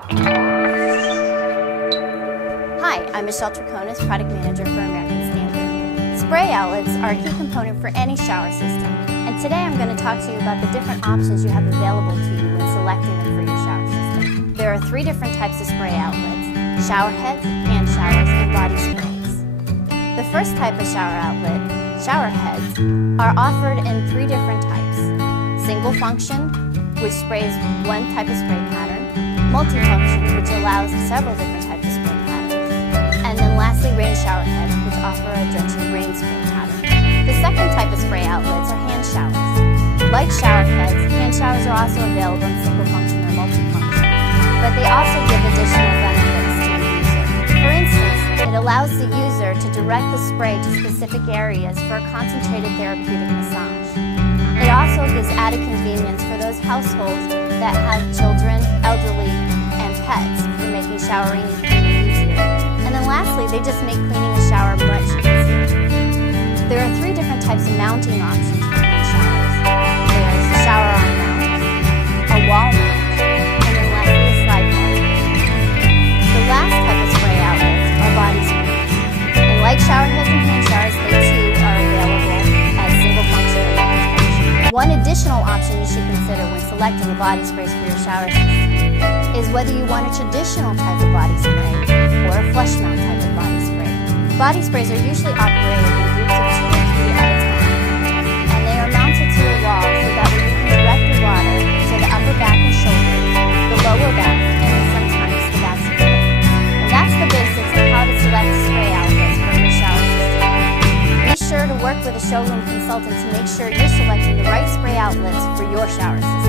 Hi, I'm Michelle Traconis, Product Manager for American Standard. Spray outlets are a key component for any shower system, and today I'm going to talk to you about the different options you have available to you when selecting them for your shower system. There are 3 different types of spray outlets: shower heads, hand showers, and body sprays. The first type of shower outlet, shower heads, are offered in 3 different types: single function, which sprays one type of spray pattern; multifunction, which allows several different types of spray patterns; and then lastly, rain shower heads, which offer a drenching rain spray pattern. The second type of spray outlets are hand showers. Like shower heads, hand showers are also available in single function or multifunction, but they also give additional benefits to the user. For instance, it allows the user to direct the spray to specific areas for a concentrated therapeutic massage. It also gives added convenience for those households that have children, elderly, and pets for making showering easier. And then lastly, they just make cleaning a shower much easier. There are 3 different types of mounting options for hand showers. There's a shower arm mount, a wall mount, and then lastly a slide mount. The last type of spray outlets are body sprays. And like shower heads and hand showers, they too are available as single function or multi-function. One additional option you should consider when selecting the body sprays for your shower system is whether you want a traditional type of body spray or a flush mount type of body spray. Body sprays are usually operated in groups of 2 or 3 at a time, and they are mounted to a wall so that way you can direct the water to the upper back and shoulders, the lower back, and then sometimes the backs of the legs. And that's the basics of how to select spray outlets for your shower system. Be sure to work with a showroom consultant to make sure you're selecting the right spray outlets for your shower system.